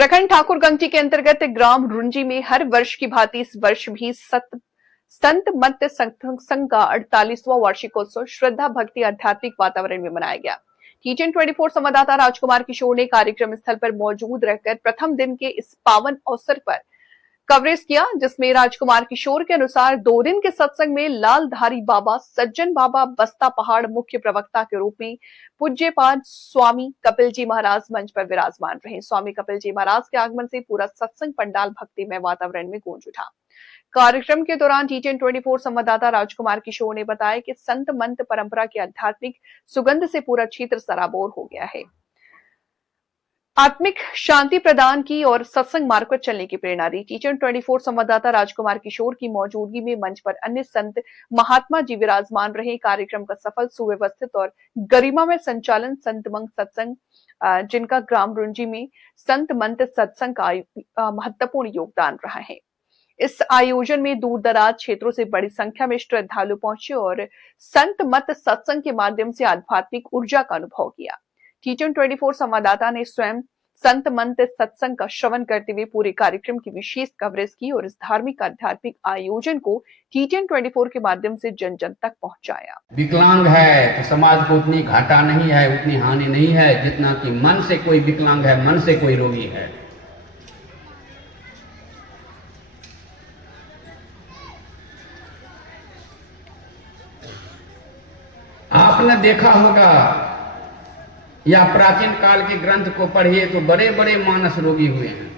प्रखंड ठाकुरगंगटी के अंतर्गत ग्राम रुंजी में हर वर्ष की भांति इस वर्ष भी संत मत संघ का 48वां वार्षिकोत्सव श्रद्धा भक्ति आध्यात्मिक वातावरण में मनाया गया। टीचन 24 संवाददाता राजकुमार किशोर ने कार्यक्रम स्थल पर मौजूद रहकर प्रथम दिन के इस पावन अवसर पर कवरेज किया, जिसमें राजकुमार किशोर के अनुसार 2 दिन के सत्संग में लालधारी बाबा सज्जन बाबा बस्ता पहाड़ मुख्य प्रवक्ता के रूप में पूज्यपाद स्वामी कपिल जी महाराज मंच पर विराजमान रहे। स्वामी कपिल जी महाराज के आगमन से पूरा सत्संग पंडाल भक्तिमय वातावरण में गूंज उठा। कार्यक्रम के दौरान टीचन 24 संवाददाता राजकुमार किशोर ने बताया कि संत मंत परंपरा की आध्यात्मिक सुगंध से पूरा क्षेत्र सराबोर हो गया है। आत्मिक शांति प्रदान की और सत्संग मार्ग पर चलने की प्रेरणा दी। टीचन 24 संवाददाता राजकुमार किशोर की मौजूदगी में मंच पर अन्य संत महात्मा जी विराजमान रहे। कार्यक्रम का सफल, सुव्यवस्थित और गरिमामय संचालन संत मंत सत्संग, जिनका ग्राम रुंजी में संत मंत सत्संग का महत्वपूर्ण योगदान रहा है। इस आयोजन में दूर दराज क्षेत्रों से बड़ी संख्या में श्रद्धालु पहुंचे और संत मत सत्संग के माध्यम से आध्यात्मिक ऊर्जा का अनुभव किया। टीचन 24 संवाददाता ने स्वयं संत मंत सत्संग का श्रवण करते हुए पूरे कार्यक्रम की विशेष कवरेज की और इस धार्मिक आध्यात्मिक आयोजन को टीचन 24 के माध्यम से जन जन तक पहुंचाया। विकलांग है तो समाज को उतनी घाटा नहीं है, उतनी हानि नहीं है जितना कि मन से कोई विकलांग है, मन से कोई रोगी है। आपने देखा होगा या प्राचीन काल के ग्रंथ को पढ़िए तो बड़े बड़े मानस रोगी हुए हैं।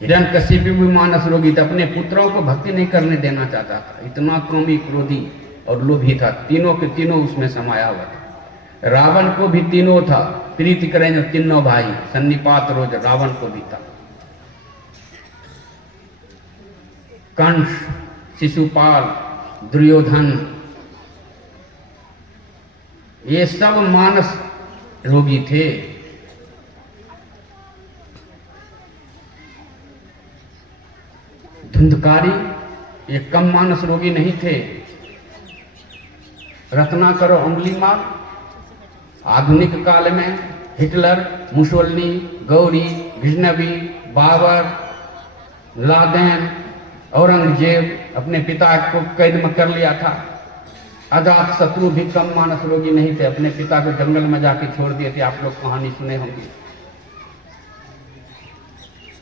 हिरण्यकशिपु भी मानस रोगी था, अपने पुत्रों को भक्ति नहीं करने देना चाहता था, इतना कामी क्रोधी और लोभी था। तीनों के तीनों उसमें समाया हुआ था। रावण को भी तीनों था, प्रीति करें जो तीनों भाई, सन्निपात रोज रावण को भी था। कंस, शिशुपाल, दुर्योधन, ये सब मानस रोगी थे। धुंधकारी ये कम मानस रोगी नहीं थे। रत्नाकर उंगली मार, आधुनिक काल में हिटलर, मुसोलिनी, गौरी, घिजनवी, बाबर, लादेन, औरंगजेब अपने पिता को कैद में कर लिया था। अजात शत्रु भी कम मानस रोगी नहीं थे, अपने पिता को जंगल में जाके छोड़ दिए थे। आप लोग कहानी सुने होंगे।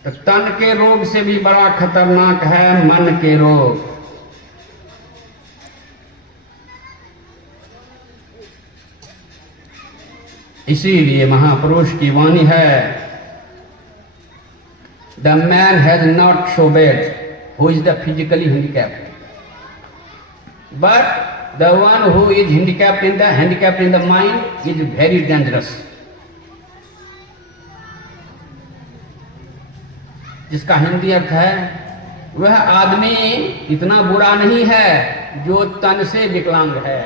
तो तन के रोग से भी बड़ा खतरनाक है मन के रोग। इसीलिए महापुरुष की वाणी है, the man has not so bad who is the physically handicapped, but the one who is handicapped in the mind is very dangerous। जिसका हिंदी अर्थ है, वह आदमी इतना बुरा नहीं है जो तन से विकलांग है,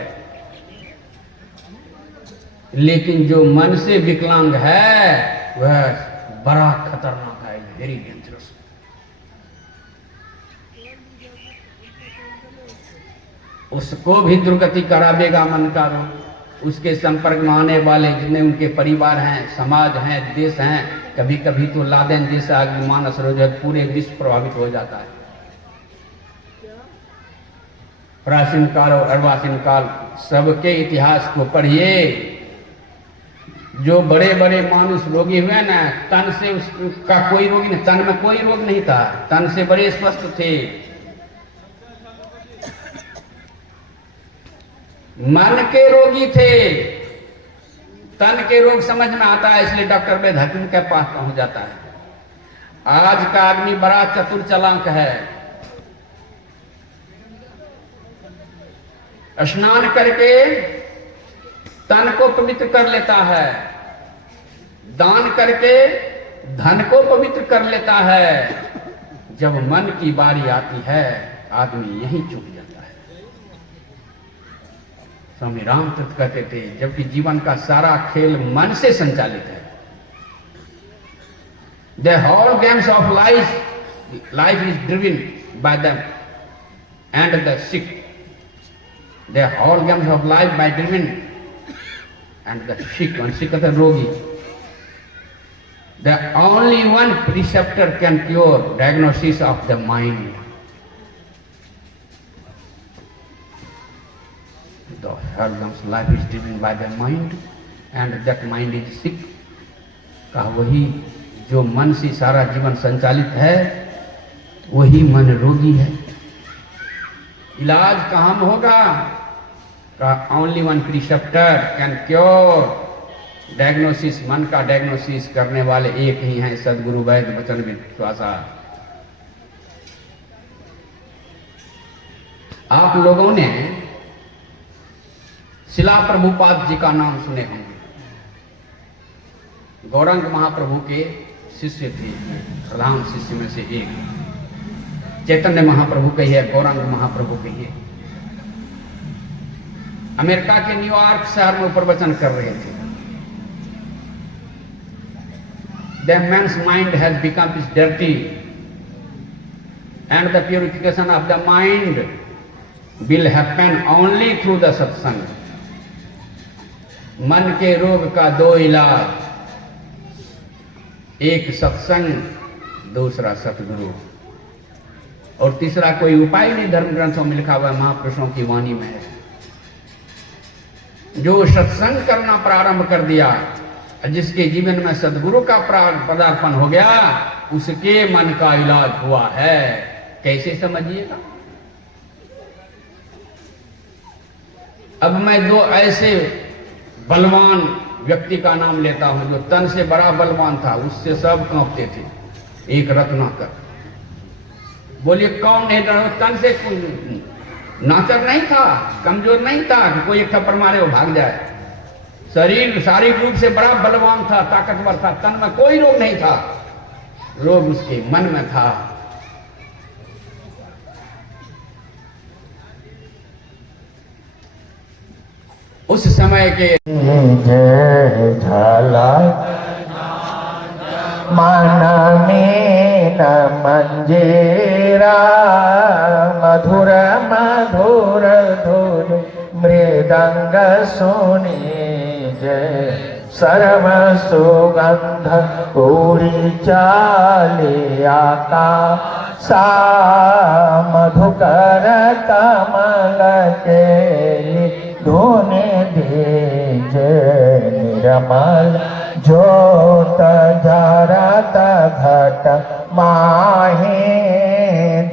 लेकिन जो मन से विकलांग है वह बड़ा खतरनाक है, वेरी डेंजरस। उसको भी दुर्गति करा देगा मन का रोग। उसके संपर्क में आने वाले जितने उनके परिवार हैं, समाज हैं, देश हैं, कभी कभी तो लादेन जैसा मानस रोग पूरे विश्व प्रभावित हो जाता है। प्राचीन काल और अर्वाचीन काल सबके इतिहास को पढ़िए। जो बड़े बड़े मानुष रोगी हुए ना, तन से उसका कोई रोग नहीं, तन में कोई रोग नहीं था, तन से बड़े स्वस्थ थे। मन के रोगी थे, तन के रोग समझ में आता है, इसलिए डॉक्टर वैद्य हकीम के पास पहुंच जाता है। आज का आदमी बड़ा चतुर चालाक है। स्नान करके तन को पवित्र कर लेता है, दान करके धन को पवित्र कर लेता है। जब मन की बारी आती है आदमी यही चूक जाता है। स्वामी रामतीर्थ कहते थे, जबकि जीवन का सारा खेल मन से संचालित है। The whole games of life is driven by them and the sick. The whole games of life by driven and the sick, and sick the रोगी। The only one preceptor can cure diagnosis of the mind. The Hardham's life is driven by the mind, and that mind is sick. कहा वही जो मन से सारा जीवन संचालित है वही मन रोगी है। इलाज कहाँ में होगा? कहा only one preceptor can cure diagnosis. मन का डायग्नोसिस करने वाले एक ही हैं, सदगुरु वैद्य वचन विश्वासा। आप लोगों ने शिला प्रभुपाद जी का नाम सुने होंगे। गौरंग महाप्रभु के शिष्य थे, प्रधान शिष्य में से एक। चैतन्य महाप्रभु कहिए, गौरंग महाप्रभु कहिए। अमेरिका के न्यूयॉर्क शहर में प्रवचन कर रहे थे। The man's mind has become dirty, and the purification of the mind will happen only through the satsang. मन के रोग का दो इलाज, एक सत्संग, दूसरा सतगुरु, और तीसरा कोई उपाय नहीं। धर्म ग्रंथों में लिखा हुआ है, महापुरुषों की वाणी में है। जो सत्संग करना प्रारंभ कर दिया, जिसके जीवन में सदगुरु का पदार्पण हो गया, उसके मन का इलाज हुआ है। कैसे समझिएगा? अब मैं दो ऐसे बलवान व्यक्ति का नाम लेता हूं जो तन से बड़ा बलवान था, उससे सब कांपते थे। एक रत्नाकर। बोलिए कौन है? तन से नाचर नहीं था, कमजोर नहीं था कि कोई एक थप्पड़ मारे वो भाग जाए। शरीर शारीरिक रूप से बड़ा बलवान था, ताकतवर था, तन में कोई रोग नहीं था। रोग उसके मन में था। उस समय के झाला मन में न मंजेरा, मधुर मधुर धुर मृदंग सुनी जय। सर्व सुगंध उड़ी चाले आकाशा, मधुकर कमल के धोने दीज। निर्मल ज्योत जरत घट माहे,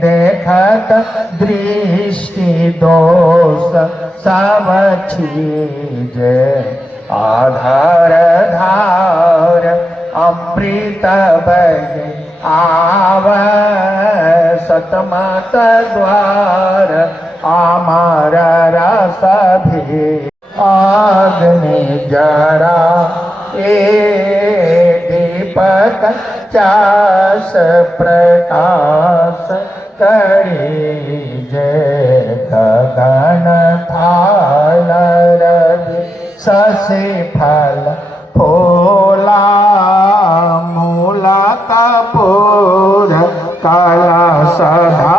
देखत दृष्टि दोष सब चीज। आधार धार अमृत बहे आव, सतमत द्वार अमर रस भी। अग्नि जरा दीपक चास प्रकाश करे जय। गगन थाल रवि शशि फल फूला, मूला कपूर कला सधा